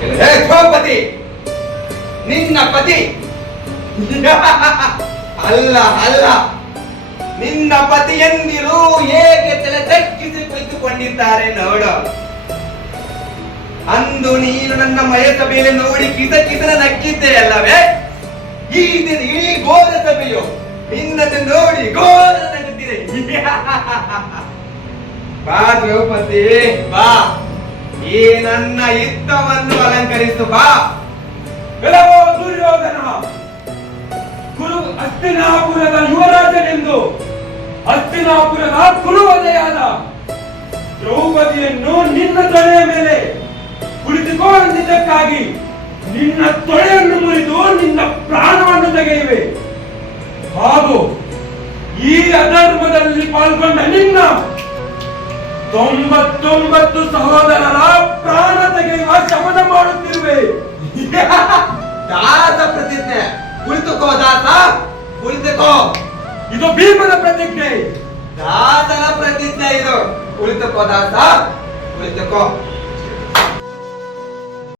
ದ್ರೌಪದಿ ನಿನ್ನ ಪತಿ ಅಲ್ಲ ಅಲ್ಲ, ನಿನ್ನ ಪತಿಯಂದಿರು ಹೇಗೆ ತಲೆ ತಗ್ಗಿಸಿ ಕುಳಿತುಕೊಂಡಿದ್ದಾರೆ ನೋಡು. ಅಂದು ನೀನು ನನ್ನ ಮಯ ಸಭೆಯಲ್ಲಿ ನೋಡಿ ಕಿಸಕಿಸನ ನಕ್ಕಿದ್ದೆ ಅಲ್ಲವೇ? ಈ ದಿನ ಇಡೀ ಘೋರ ಸಭೆಯು ನಿನ್ನನ್ನು ನೋಡಿ ಘೋರ ನಗುತ್ತಿದೆ. ಬಾ ದ್ರೌಪದಿ ಬಾ, ಈ ನನ್ನ ಯುದ್ಧವನ್ನು ಅಲಂಕರಿಸು ಬಾ. ಕೆಲವೋ ದುರ್ಯೋಧನ ಕುರು ಹಸ್ತಿನಾಪುರದ ಯುವರಾಜನೆಂದು ಹಸ್ತಿನಾಪುರದ ಕುರುವದೆಯಾದ ದ್ರೌಪದಿಯನ್ನು ನಿನ್ನ ತೊಳೆಯ ಮೇಲೆ ಕುಳಿತುಕೊಂಡಿದ್ದಕ್ಕಾಗಿ ನಿನ್ನ ತೊಳೆಯನ್ನು ಮುರಿದು ನಿನ್ನ ಪ್ರಾಣವನ್ನು ತೆಗೆಯುವೆ. ಹಾಗೂ ಈ ಅಧರ್ಮದಲ್ಲಿ ಪಾಲ್ಗೊಂಡ ನಿನ್ನ 99 ಸಹೋದರರ ಪ್ರಾಣ ತೆಗೆಯುವ ಶಮನ ಮಾಡುತ್ತಿರುವೆ. ದಾಸ ಪ್ರತಿಜ್ಞೆ. ಕುಳಿತುಕೋ ದಾಸ, ಕುಳಿತುಕೋ. ಇದು ಭೀಮನ ಪ್ರತಿಜ್ಞೆ. ದಾಸನ ಪ್ರತಿಜ್ಞೆ ಇದು. ಕುಳಿತುಕೋ ದಾಸ, ಕುಳಿತುಕೋ.